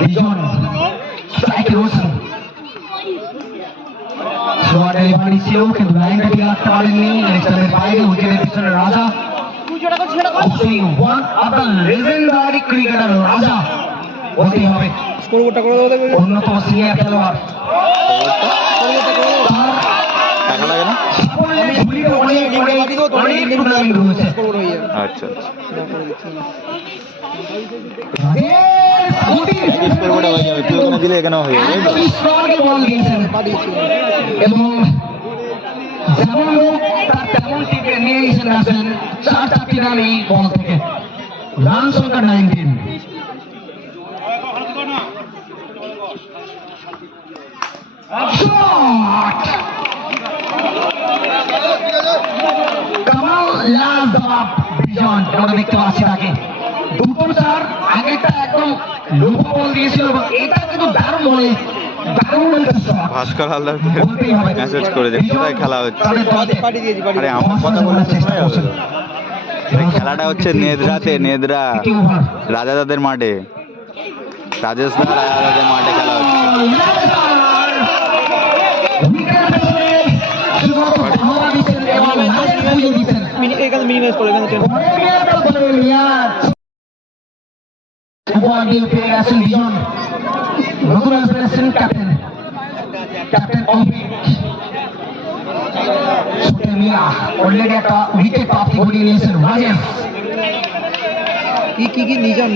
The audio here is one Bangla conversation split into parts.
বিজন স্ট্রাইক রোশন সোয়া ডেলিভারি ছিল কিন্তু লাইনটা ঠিক রাখতে পারেননি নেক্সটের বাইরে উইকেটের পিছনে রাজা অবশ্যই one of the legendary cricketer রাজা বলতেই হবে স্কোরবোর্ডটা করে দাও দেখো অন্যতম সিনিয়র খেলোয়াড় টাকা লাগে না? আচ্ছা স্কোরবোর্ডে হয়ে যাবে, তুই ওখানে দিলে এখানেও হয়ে যাবে। এবং যেমন লোক তার তেমন টিপে নিয়ে গেছেন আসেন 4 রান এই বল থেকে রান সংখ্যা 19 কামাল লাজবাব বিজন আমরা দেখতে পাচ্ছি তাকে দুটো চার আগেটা একদম লোপা বল দিয়েছিল এবং এটা কিন্তু দারুণ বলে ভাস্কর হালদার মেসেজ করে যে কোথায় খেলা হচ্ছে। আরে আমার কথা বলার চেষ্টা করছে। খেলাটা হচ্ছে নেদরাতে, নেদরা রাজাদাদের মাঠে, রাজেশদা রাজাদাদের মাঠে খেলা হচ্ছে। অলরেডি একটা উইকেট প্রাপ্তি ঘটিয়ে নিয়েছেন রাজেশ কি নিজাম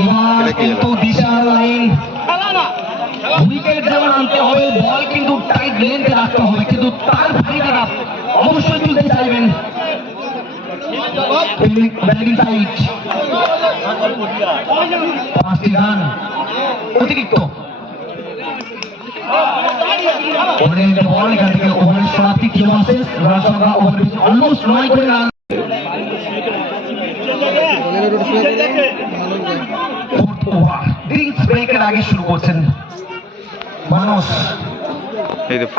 এবার কিন্তু দিশার লাইন উইকেট যেমন আনতে হবে বল কিন্তু টাইট লেন্থে রাখতে হবে কিন্তু তার ভাগিদারা অবশ্যই তুলতে চাইবেন ব্যাটিং টাইট 5টি রান অতিরিক্ত বল এখান থেকে ওভারের সমাপ্তি ছিল আছে রান সংখ্যা ওভারের অলমোস্ট 9 করে রান ড্রিঙ্কস ব্রেকের আগে শুরু করছেন মানুষ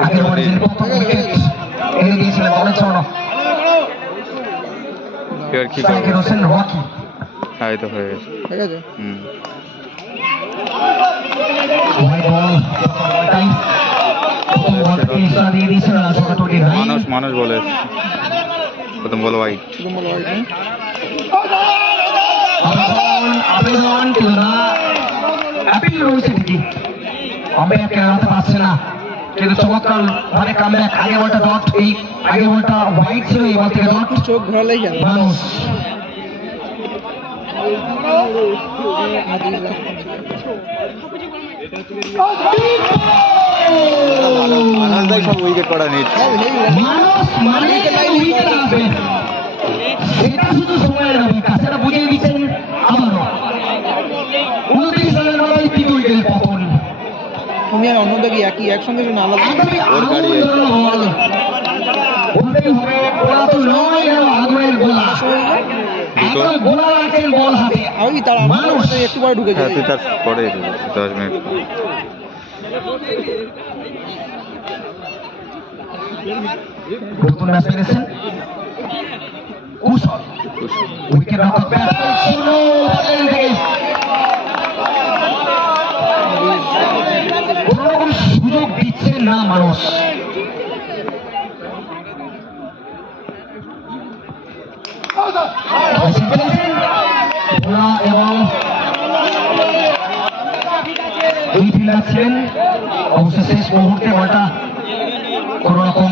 আগের ওভারের প্রথম উইকেট এনে দিয়েছিলেন দলের জন্য এবার কি স্ট্রাইকে রয়েছেন রকি হ্যাঁ এই তো হয়ে গেছে ঠিক আছে হোয়াইট বল টাইম প্রথম বল থেকে ইশারা দিয়ে দিয়েছেন রান সংখ্যা 29 মানুষ বলে প্রথম বল ভাই আবেদন কিন্তু না অ্যাপিল রয়েছে ঠিকই আম্পায়ার কেনাতে পারছে না কিন্তু চমৎকার মানে কামব্যাক আগে বলটা ডট এই আগে বলটা হোয়াইট ছিল এই বল থেকে ডট চোখ ঘোরালেই গেল মানুষ সব উইকেট করা নিচ্ছে মানুষ মানে উইকেট আসবে এটা শুধু সময়ের অপেক্ষা সেটা বুঝিয়ে দিচ্ছেন আবারও 29 রানের মাথায় 3 উইকেটের পতন তুমি আর অন্যটা কি একই একসঙ্গে শুনে আলাদা ওর গাড়ি বলতেই হবে ওরা তো নয় আগুনের গোলা এখন গোলা রাখেন বল হাতে আমি তার মানুষ একটু পরে ঢুকে হ্যাঁ তুই তার পরে 10 মিনিট নতুন ম্যাচ পেরেছেন কুশল উইকেট রক্ষক ব্যাটসম্যান ছিল কোন রকম সুযোগ দিচ্ছেন না মানুষ এবং দুই ফিল্ডার ছিলেন অবশ্য শেষ মুহূর্তে বলটা কোন রকম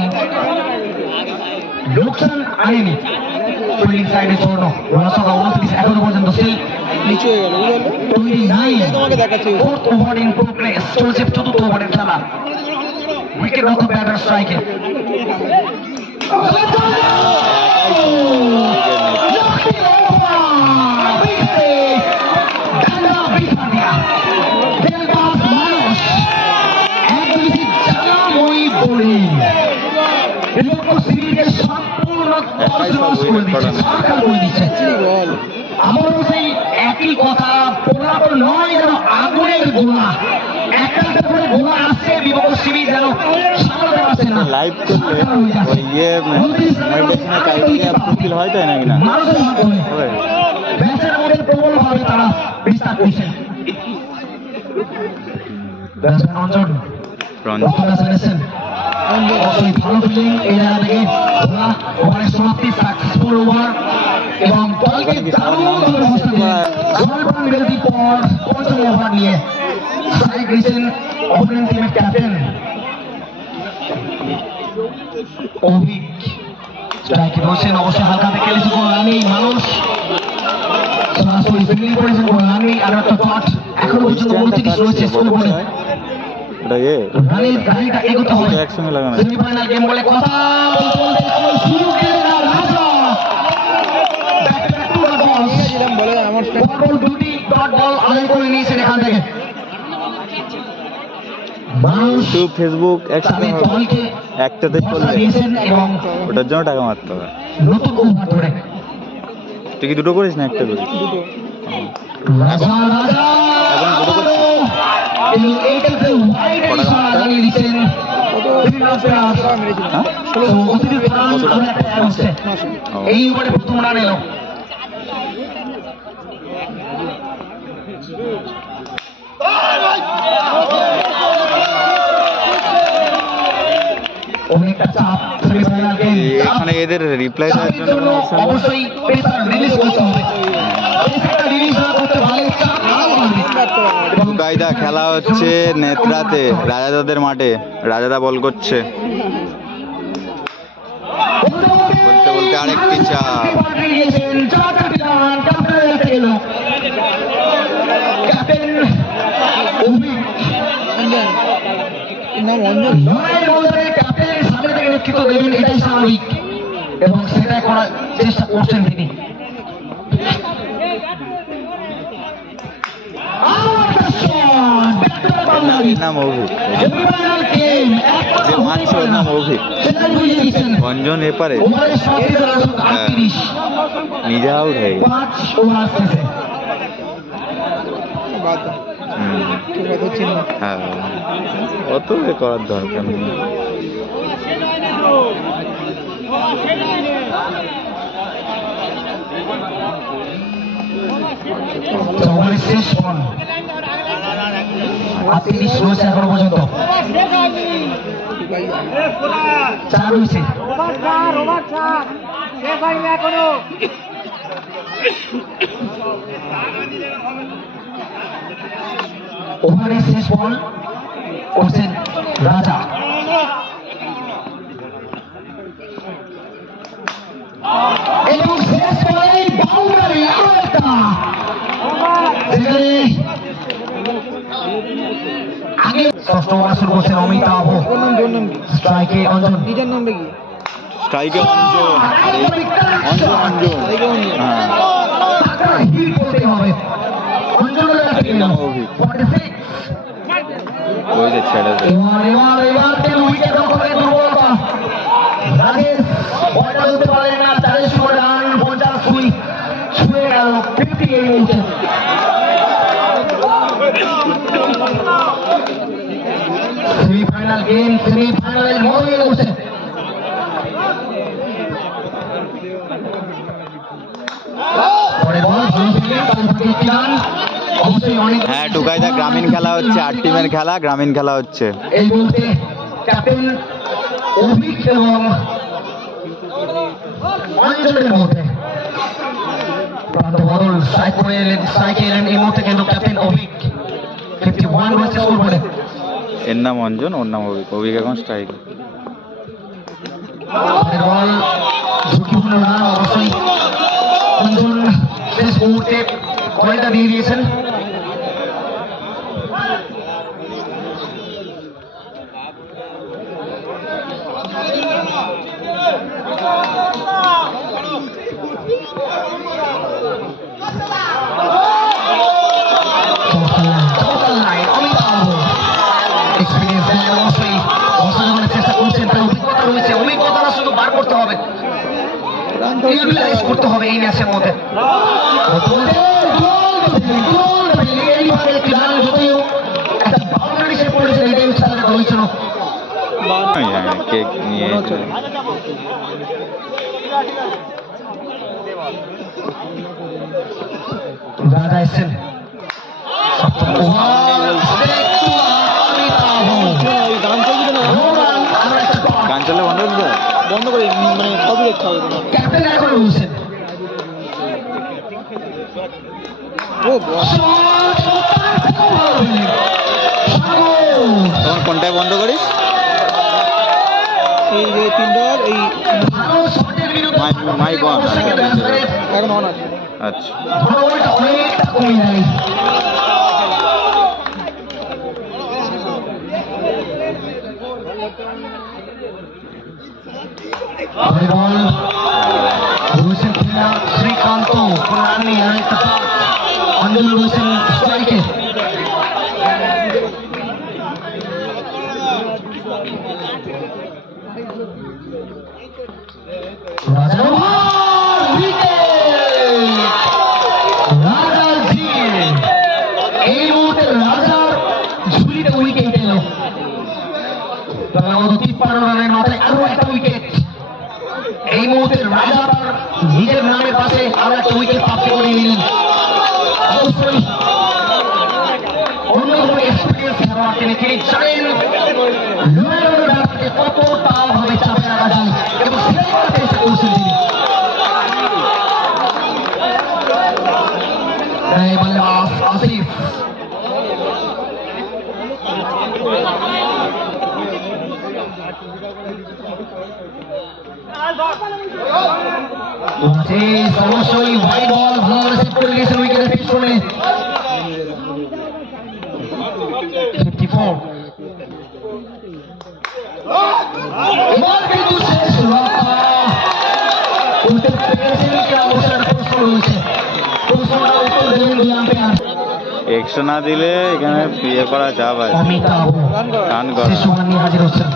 লোকসান আনেনি ফিল্ডিং সাইডে জন্য রান সংখ্যা 29 এখনো পর্যন্ত স্টিল নিচু হয়ে গেল 29 তোমাকে দেখাচ্ছি ফোর্থ ওভার ইন প্রোগ্রেস চলছে চতুর্থ ওভারের খেলা উইকেট রক্ষক ব্যাটার স্ট্রাইকে আমারও সেই একই কথা পোলাপ নয় যেন আগুনের গোলা একটা করে গোলা আসছে বিপক্ষ শিবির যেন সামলাতে পারছে না লাইভ করলে ওই মেডিটেশনের টাইমে ফুলফিল হয় তাই নাকি না ম্যাচের মধ্যে প্রবল হয়ে তারা বিস্তার করছেন। ব্যাটসম্যান অঞ্জন অবশ্যই ভালো ফিল্ডিং এই জায়গা থেকে ঘোরা ওভারের সমাপ্তি সাকসেসফুল ওভার এবং দলকে দারুণভাবে অবস্থা দিয়ে জলপান বিরতির পর পঞ্চম ওভার নিয়ে স্ট্রাইক দিয়েছেন অপোনেন্ট টিমের ক্যাপ্টেন অভিক। স্ট্রাইকে বসেন, অবশ্যই হালকাতে খেলেছে, কোনো রান নেই। মানুষ সরাসরি ফিল্ডিং করেছেন, কোনো রান নেই। আর একটা শট এখনো পর্যন্ত 29 রয়েছে স্কোরবোর্ডে। রানের গাড়িটা এগোতে হবে। সেমিফাইনাল গেম বলে কথা শুরু করে রাজা ব্যাক টু দ্য বল। বলে আমার বল দুটি ডট বল আদায় করে নিয়েছেন এখান থেকে। মানুষ ইউটিউব ফেসবুক তাদের দলকে একটাতে ভরসা করলে দিয়েছেন এবং ওটার জন্য টাকা মারতে হবে। নতুন ওভার ধরে তুই কি দুটো করিস না একটা করিস? রাজা রাজা এখন দুটো করছিস? তিনি এইটাতে ওয়াইড ইশারা জানিয়ে দিচ্ছেন। হ্যাঁ? অতিরিক্ত রান আর একটা অ্যাড হচ্ছে। এই ওভারে প্রথম রান এলো। অনেকটা চাপ সেমিফাইনাল গেম। এখানে এদের রিপ্লাই দেওয়ার চাপের জন্য জন্য অবশ্যই পেসার রিলিজ করতে হবে। পেসারটা রিলিজ না করতে পারলে চাপ আরো বাড়বে। কায়দা খেলা হচ্ছে নেত্রাতে রাজাদাদের মাঠে। রাজাদা বল করছে, বলতে বলতে আরেকটি চাপ। ক্যাপ্টেন অভিক নাম অঞ্জন। লড়াইয়ের মধ্যে ক্যাপ্টেন সামনে থেকে নেতৃত্ব দেবেন, এটাই স্বাভাবিক এবং সেটাই করার চেষ্টা করছেন তিনি। এর নাম অভিক, যে মানছে ওর নাম অভিক। অঞ্জন এপারে নিজে আউট হয়ে গেছে। বাদ দাও, কেউ কথা হচ্ছে না। হ্যাঁ, অত এ করার দরকার নেই। শেষ বল 38 রয়েছে এখনো পর্যন্ত। 4 হয়েছে। ওভারের শেষ বল করছেন রাজা। এবং শেষ বলে বাউন্ডারি আরো একটা। আগে ষষ্ঠ ওভার শুরু করছেন অমিতাভ। ওর নাম জোর নাম কি? স্ট্রাইকে অঞ্জন। নিজের নামটা কি? স্ট্রাইকে অঞ্জন, অঞ্জন অঞ্জন। স্ট্রাইকে অঞ্জন। হ্যাঁ, হিট করতে হবে। অঞ্জনের এর নাম অভিক। 46। ওই যে ছেড়ে দে। এবার তেল উইকেট দখলের দুর্বলতা। রাজেশ বলটা ধরতে পারলেন না। 40 রান 50 ছুঁয়ে গেল 50 এই মুহূর্তে। সেমিফাইনাল গেম সেমিফাইনালের মধ্যে বসে পরের বল অবশ্যই অনেক। হ্যাঁ, টুকাইদা গ্রামীণ খেলা হচ্ছে, 8 টিমের খেলা, গ্রামীণ খেলা হচ্ছে। এই মুহূর্তে ক্যাপ্টেন অভিক এবং অঞ্জনের মধ্যে প্রান্ত বদল স্ট্রাইকে এলেন এই মুহূর্তে কিন্তু ক্যাপ্টেন অভিক। 51 রয়েছে স্কোরবোর্ডে। এর নাম অঞ্জন, ওর নাম অভিক। অভিক এখন স্ট্রাইক। পরের বল ঝুঁকিপূর্ণ রান অবশ্যই অঞ্জন শেষ মুহূর্তে কলটা দিয়ে দিয়েছেন। চেষ্টা করছেন, তার অভিজ্ঞতা রয়েছে, অভিজ্ঞতাটা শুধু বার করতে হবে, ইউটিলাইজ করতে হবে এই ম্যাচের মধ্যে। একটা বাউন্ডারি সেট করেছেন, এটাই হচ্ছে তাদের দলের জন্য। কেক নিয়ে রাজা এসছেন সপ্তম ওভার ওই গান চলছে না, গান চলে বন্ধ করে দাও। বন্ধ করে মানে কপি দেখতে হবে তোমার। ক্যাপ্টেন এখন বলছেন ও বাহ, তখন কোনটায় বন্ধ করিস? এই যে তিনটার এই মাইক অন। এখন অন আছে। আচ্ছা অনেকটা কমে যায় বল রয়েছেন শ্রীকান্ত রানি আরেকটা অঞ্জল রয়েছেন স্ট্রাইকে এই মুহূর্তে রাজার ঝুলিতে উইকেট এলো 53 রানের মাথায় আরো একটা উইকেট এই মুহূর্তে রাজা তার নিজের নামের পাশে আরো একটা উইকেট প্রাপ্ত করে নিলেন অবশ্যই অন্যতম এক্সপিরিয়েন্স খেলোয়াড় তিনি জানেন কতটা ভাবে চাপে রাখা যায় এবং সেটাই করার চেষ্টা করছেন তিনি আসিফ অবশ্যই হোয়াইট বল ভালো রিসিভ করে গেছেন উইকেটের পেছনে 54 এবার কিন্তু শেষ রক্ষা উঠতে পেরেছেন কি অবস্থার প্রশ্ন রয়েছে প্রশ্নটা উত্তর দেবেন দুই আম্পায়ার এক্সট্রা না দিলে এখানে ইয়ে করা চাপ আছে। অমিতাভ রান করা শেষ ওভার নিয়ে হাজির হচ্ছেন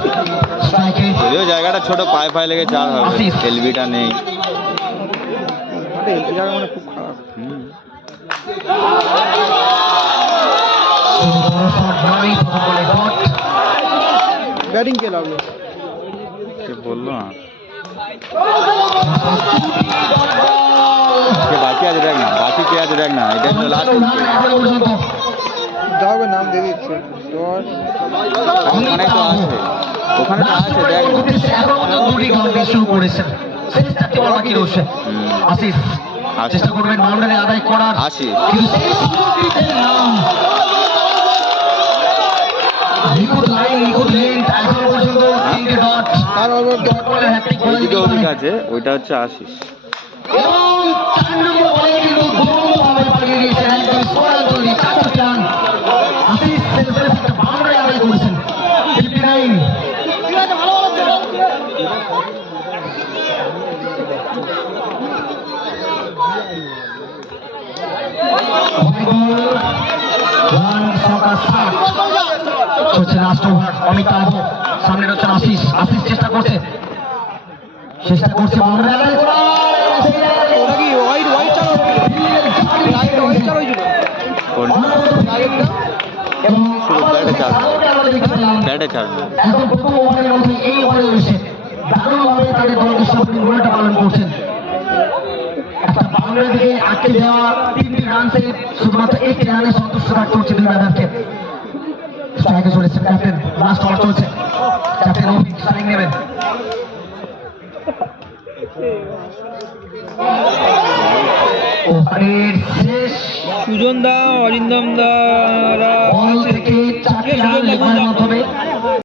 স্ট্রাইকে যদিও জায়গাটা ছোট, পায়ে পায়ে লেগে চাপ হবে, এলবিটা নেই। এই জায়গা মানে খুব খারাপ। ব্যাটিং কে লাগলো? কে বললো না কে বাকি আছে দেখ না, বাকি কে আছে দেখ না, এটা তো লাস্ট। যাও গে, নাম দিয়ে দিচ্ছে। ওখানে তো আছে, ওখানে তো আছে দেখ না। দুটি কাউন্টি শুরু করেছেন শেষ চারটি বল বাকি রয়েছে আসিফ চেষ্টা করবেন বাউন্ডারি আদায় করার আসি কিন্তু সেই সুযোগ দিচ্ছেন না নিখুঁত লাইন নিখুঁত লেন্থ এখনো পর্যন্ত 3টে ডট আর ওভার ডট বলে হ্যাট্রিক করে ওইদিকে দিতে ওদিক পারে আছে, ওইটা হচ্ছে আশিস। এবং 4 নম্বর বলে কিন্তু দুর্দান্তভাবে পাঠিয়ে দিয়েছেন একদম সরাসরি 4 রান আসিফ সেলফেস একটা বাউন্ডারি আদায় করেছেন 59 রান সংখ্যা 7 চলছে লাস্ট ওভার অমিতাভ সামনে রয়েছেন আশিস আশিস চেষ্টা করছে বাউন্ডারি আদায় করা ওটা কি হোয়াইট হোয়াইট চাল হোয়াইট চাল হয়েছিল এবং শুধু ব্যাটে চাল, ব্যাটে চাল। এখন প্রথম ওভারের মধ্যে এই ওভারে রয়েছে দারুণভাবে তাদের দলকে সামনে ভূমিকা পালন করছেন একটা বাউন্ডারি দিকে আটকে দেওয়া 3টি রানসে শুধুমাত্র 1 রানে সন্তুষ্ট রাখতে হচ্ছে দুই রানারকে স্ট্রাইকে চলেছে ক্যাপ্টেন লাস্ট ওভার চলছে ক্যাপ্টেন অভিক স্ট্রাইক নেবেন ওভারের শেষ সুজন দা অরিন্দম দা বল থেকে 4 রান লেখার মতো